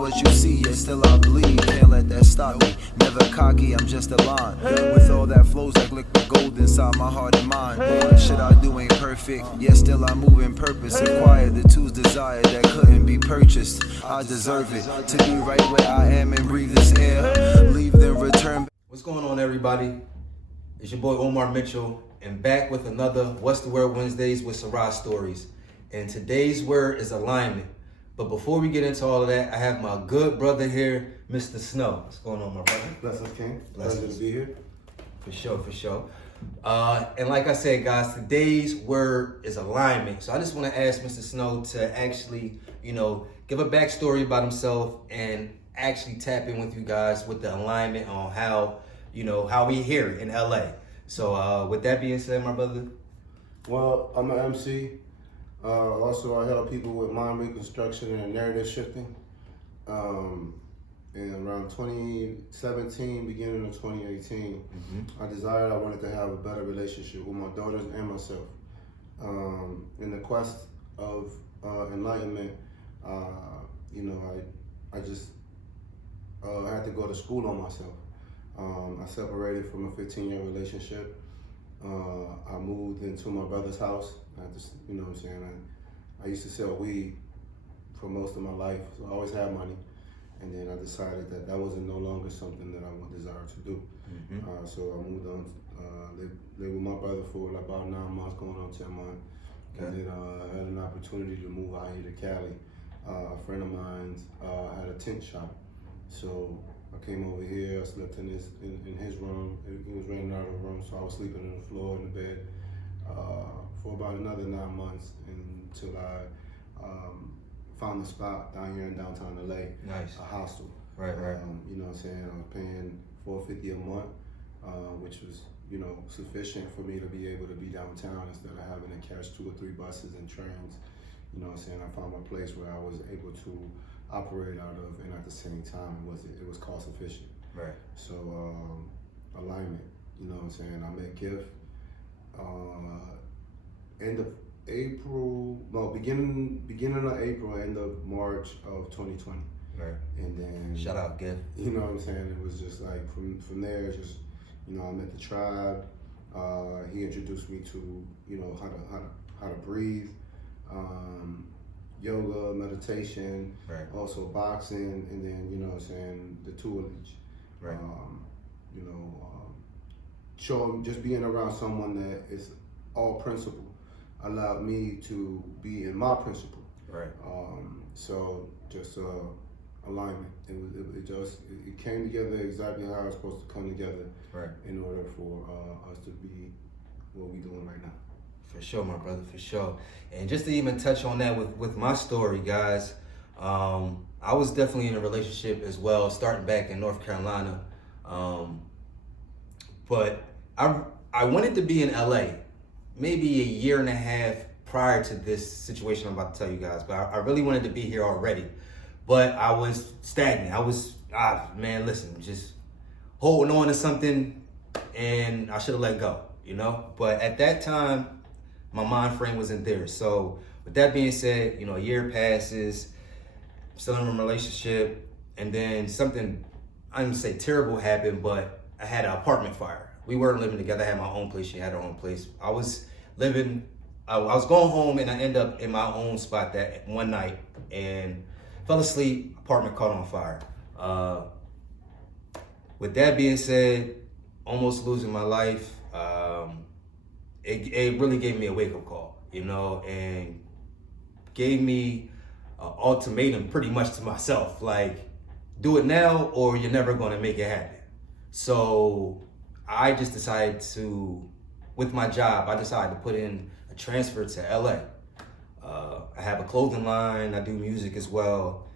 what you see, yet still I bleed. Can't let that stop me. Never cocky, I'm just a line. With all that flows like liquid gold inside my heart and mind. The shit I do ain't perfect, yet still I move in purpose. Acquire the two's desire that couldn't be purchased. I deserve it to be right where I am and breathe this air. Leave then return. What's going on, everybody? It's your boy Omar Mitchell, and back with another What's the Word Wednesdays with Sarah Stories. And today's word is alignment. But before we get into all of that, I have my good brother here, MrSnow. What's going on, my brother? Blessings, King. Blessings. Pleasure to be here. For sure. And like I said, guys, today's word is alignment. So I just want to ask MrSnow to actually, give a backstory about himself and actually tap in with you guys with the alignment on how we here in LA. So with that being said, my brother. Well, I'm an MC. Also, I help people with mind reconstruction and narrative shifting. And around 2017, beginning of 2018, I wanted to have a better relationship with my daughters and myself. In the quest of enlightenment, I just had to go to school on myself. I separated from a 15-year relationship. I moved into my brother's house. I used to sell weed for most of my life, so I always had money. And then I decided that wasn't no longer something that I would desire to do. So I moved on, lived with my brother for about 9 months, going on 10 months. Okay. And then I had an opportunity to move out here to Cali. A friend of mine had a tent shop. So I came over here, I slept in his room. He was renting out a room, so I was sleeping on the floor in the bed for about another 9 months until I found a spot down here in downtown LA. Nice. A hostel. Right. You know what I'm saying? I was paying $450 a month, which was, sufficient for me to be able to be downtown instead of having to catch 2 or 3 buses and trains. You know what I'm saying? I found a place where I was able to operate out of, and at the same time it was cost efficient. Right. So alignment, you know what I'm saying? I met Gift end of April, beginning of April, end of March of 2020. Right. And then shout out Gift. You know what I'm saying? It was just like from there, it's just I met the tribe. He introduced me to how to breathe. Yoga, meditation, right. Also boxing, and then, the tutelage. Right. Just being around someone that is all principle allowed me to be in my principle. Right. So just alignment. It came together exactly how it's supposed to come together. Right. In order for us to be what we're doing right now. For sure, my brother, for sure. And just to even touch on that with my story, guys, I was definitely in a relationship as well, starting back in North Carolina. But I wanted to be in LA maybe a year and a half prior to this situation I'm about to tell you guys. But I really wanted to be here already. But I was stagnant. I was, just holding on to something, and I should have let go, But at that time, my mind frame wasn't there. So with that being said, a year passes, still in a relationship, and then something, I didn't say terrible happened, but I had an apartment fire. We weren't living together. I had my own place. She had her own place. I was going home, and I ended up in my own spot that one night and fell asleep. Apartment caught on fire. With that being said, almost losing my life. It really gave me a wake-up call, and gave me an ultimatum pretty much to myself, like, do it now or you're never going to make it happen. So I just decided with my job, I decided to put in a transfer to LA. I have a clothing line, I do music as well.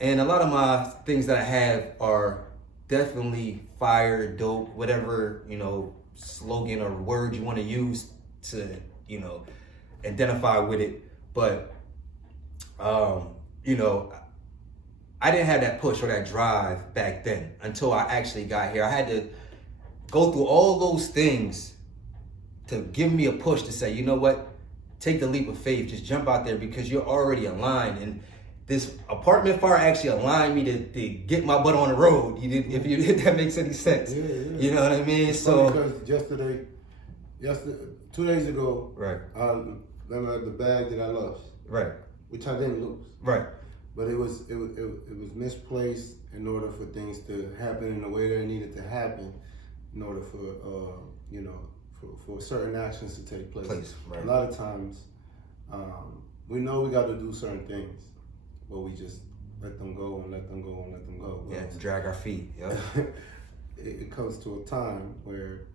And a lot of my things that I have are definitely fire, dope, whatever, slogan or word you want to use to, identify with it. But, I didn't have that push or that drive back then until I actually got here. I had to go through all those things to give me a push to say, you know what, take the leap of faith, just jump out there because you're already aligned. And this apartment fire actually aligned me to get my butt on the road. If that makes any sense. Yeah. You know what I mean? It's So funny because yesterday, 2 days ago, right, the bag that I lost, right, which I didn't lose, right, but it was misplaced in order for things to happen in the way that it needed to happen, in order for for certain actions to take place. Right. A lot of times, we know we got to do certain things, but we just let them go and let them go and let them go. Yeah, drag our feet. Yeah. It comes to a time where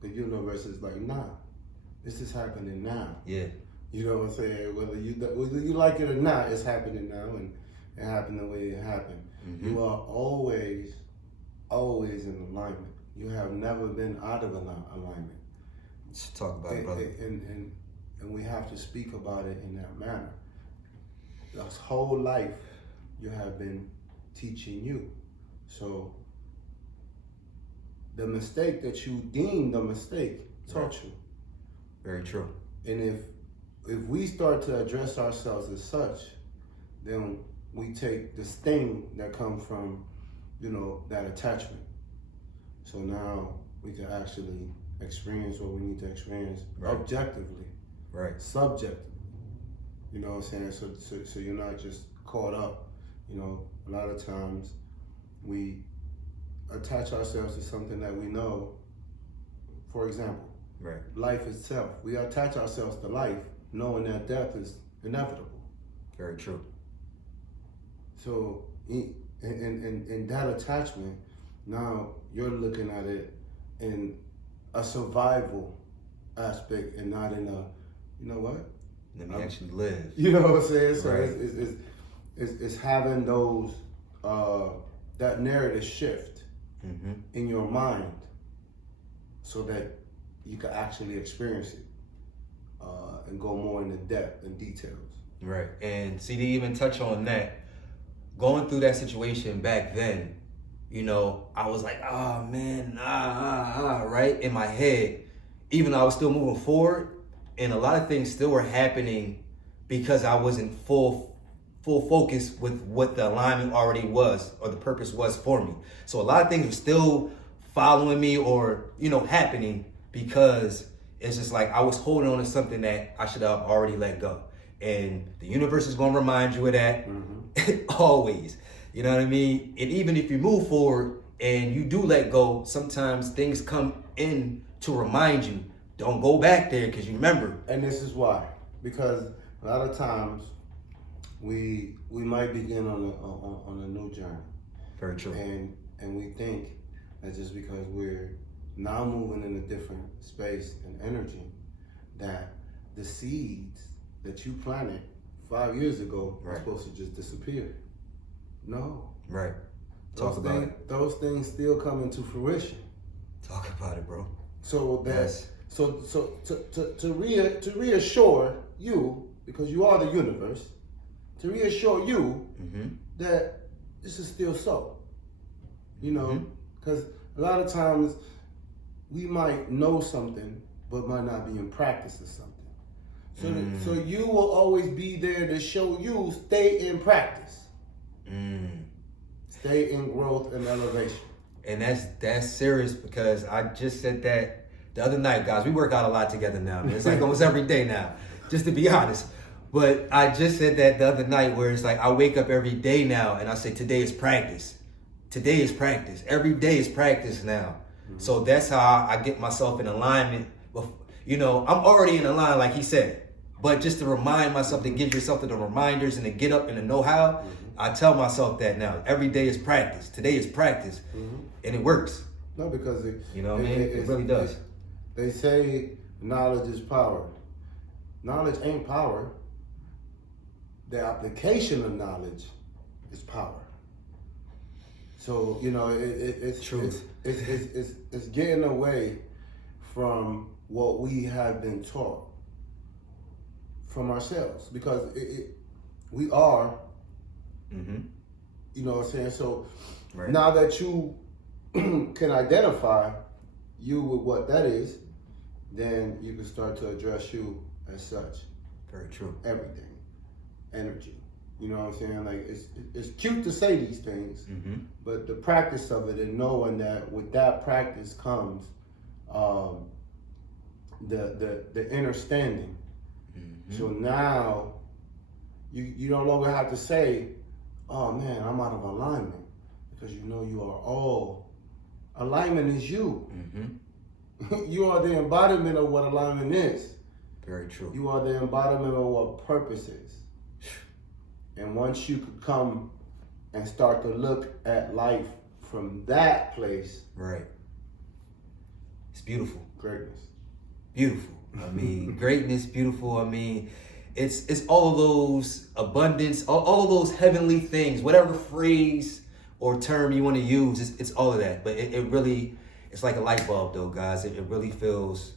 the universe is like, nah, this is happening now. Yeah. You know what I'm saying? Whether you like it or not, it's happening now, and it happened the way it happened. Mm-hmm. You are always in alignment. You have never been out of alignment. Let's talk about it, brother. And we have to speak about it in that manner. This whole life, you have been teaching you. So the mistake that you deemed a mistake taught you. Very true. And if we start to address ourselves as such, then we take the sting that comes from, that attachment. So now we can actually experience what we need to experience objectively, right, subjectively. You know what I'm saying? So you're not just caught up. A lot of times we attach ourselves to something that we know. For example, right, life itself. We attach ourselves to life knowing that death is inevitable. very true. So in that attachment, now you're looking at it in a survival aspect and not in a, you know what? Let me actually live. You know what I'm saying? So Right. it's having those, that narrative shift Mm-hmm. in your mind so that you can actually experience it and go more into depth and details. Right. And see, to even touch on that, going through that situation back then, I was like, oh man, right? In my head, even though I was still moving forward, and a lot of things still were happening because I wasn't full focus with what the alignment already was or the purpose was for me. So a lot of things were still following me or, happening because it's just like I was holding on to something that I should have already let go. And the universe is going to remind you of that always. You know what I mean? And even if you move forward and you do let go, sometimes things come in to remind you, don't go back there because you remember. And this is why, because a lot of times we might begin on a new journey. Very true. And we think that just because we're now moving in a different space and energy, that the seeds that you planted 5 years ago are supposed to just disappear. No. Right. Those things still come into fruition. Talk about it, bro. So that Yes. so to reassure you, because you are the universe, to reassure you that this is still so. Because a lot of times we might know something, but might not be in practice of something. So you will always be there to show you stay in practice. Stay in growth and elevation. And that's serious because I just said that the other night, guys. We work out a lot together now, man. It's like almost every day now, just to be honest. But I just said that the other night where it's like I wake up every day now and I say today is practice. Today is practice. Every day is practice now. So that's how I get myself in alignment. I'm already in alignment, like he said. But just to remind myself, to give yourself the reminders and to get up and to know how, I tell myself that now. Every day is practice. Today is practice. And it works. No, because it really does. They say knowledge is power. Knowledge ain't power. The application of knowledge is power. So it's Truth. It's getting away from what we have been taught from ourselves, because we are. You know what I'm saying? So now that you can identify you with what that is, then you can start to address you as such. Very true. Everything. Energy. You know what I'm saying? Like it's cute to say these things, but the practice of it and knowing that with that practice comes the understanding. So now you no longer have to say, "Oh man, I'm out of alignment," because you know you are all. Alignment is you. You are the embodiment of what alignment is. Very true. You are the embodiment of what purpose is. And once you could come and start to look at life from that place, right? It's beautiful. Greatness. Beautiful. I mean, greatness, beautiful. I mean, it's all of those abundance, all of those heavenly things, whatever phrase or term you want to use, it's all of that. But it really, it's like a light bulb though, guys. It really feels,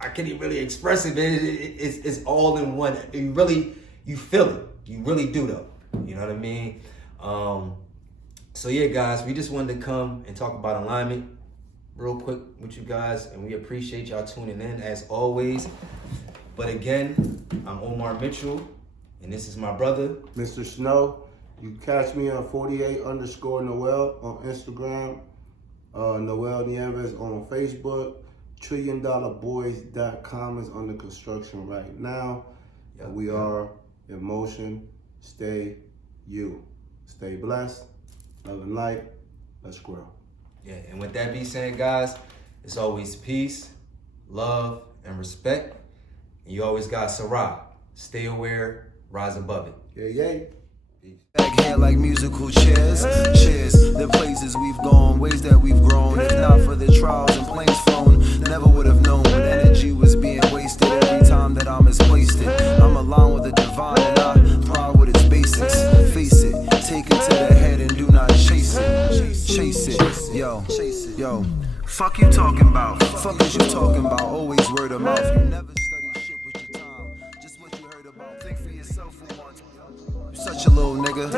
I can't even really express it, man. It's all in one. You feel it. You really do though. You know what I mean? So yeah, guys, we just wanted to come and talk about alignment real quick with you guys, and we appreciate y'all tuning in as always. But again, I'm Omar Mitchell, and this is my brother, MrSnow. You catch me on 48_Noel on Instagram, Noel Nieves on Facebook. $1,000,000boys.com is under construction right now. We are in motion. Stay you. Stay blessed. Love and light. Let's grow. Yeah, and with that being said, guys, it's always peace, love, and respect. And you always got Sarah. Stay aware, rise above it. Yeah. Back here like musical chairs, the places we've gone, ways that we've grown. If not for the trials and planes flown, never would have known what energy was being wasted every time that I misplaced it. I'm aligned with the divine and I thrive with its basics. Face it, take it to the head and do not chase it. Chase it, yo. Fuck you talking about? Fuck is you talking about? Always word of mouth. You never study shit with your time. Just what you heard about. Think for yourself for once. Such a little nigga.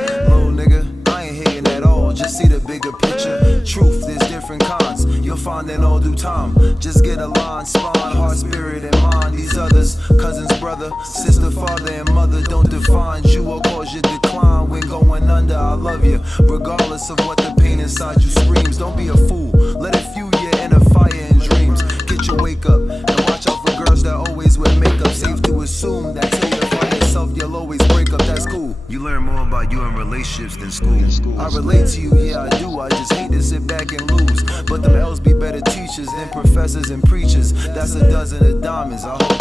I ain't hating at all, just see the bigger picture. Truth, there's different kinds, you'll find in all due time. Just get a line, spine, heart, spirit, and mind. These others, cousins, brother, sister, father, and mother don't define you or cause you decline. When going under, I love you, regardless of what the pain inside you screams. Don't be a fool, let it fuel your inner fire and dreams. Get your wake up, and watch out for girls that always wear makeup. Safe to assume that till you find yourself, you'll always break up, that's cool. You learn more about you in relationships than school. I relate to you, yeah I do, I just hate to sit back and lose. But them L's be better teachers than professors and preachers. That's a dozen of diamonds, I hope